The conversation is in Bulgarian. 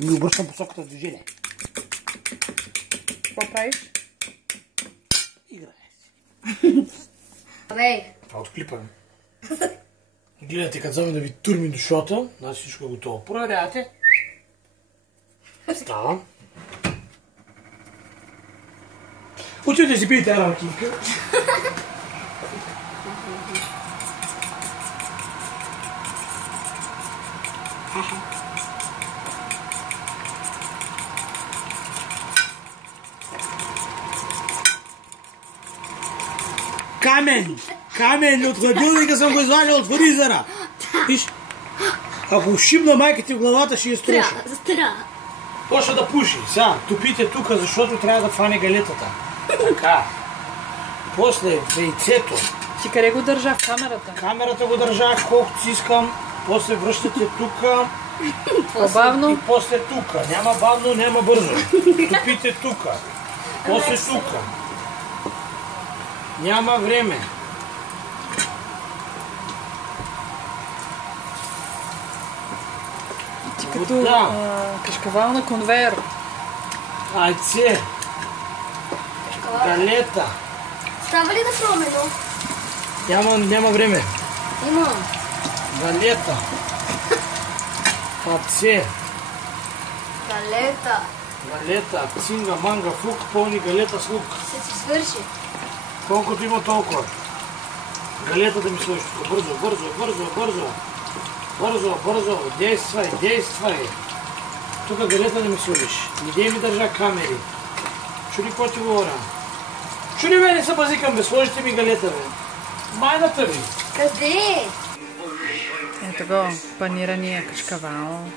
Не обръщам посоката с движение. Какво правиш? Играе си. Това от клипа ми. Гледате, като вземе да ви турми душата, значи всичко е готово. Проверявате. Ставам. Отидете да си пиете една ракинка. Камен! Камен от хладилника съм го извадил от фризера. Виж, ако шибна майка ти в главата, ще я строша. Почва да пуши. Сега, топите тук, защото трябва да фане галетата. Така. После яйцето. Ти къде го държа? В камерата? Камерата го държах колкото си искам. После връщате тук. По-бавно? И после тук. Няма бавно, няма бързо. Топите тук. После тук. Няма време. Ти като кашкавал на конвейер. Айце. Галета. Става ли да пробваме, но? Няма време. Има. Галета. Папце. Галета. Галета. Цинга, манга, фук, пълни галета с лук. Ще си свърши. Колкото има толкова. Галета да ми сложиш тук. Бързо, бързо, бързо, бързо. Бързо, бързо. Действай, действай. Тук галета да ми сложиш. Идей ми държа камери. Чули какво ти говоря? Чули бе, не се базикам бе. Сложите ми галета бе. Майната ви. Къде? Ето го, панирания кашкавал.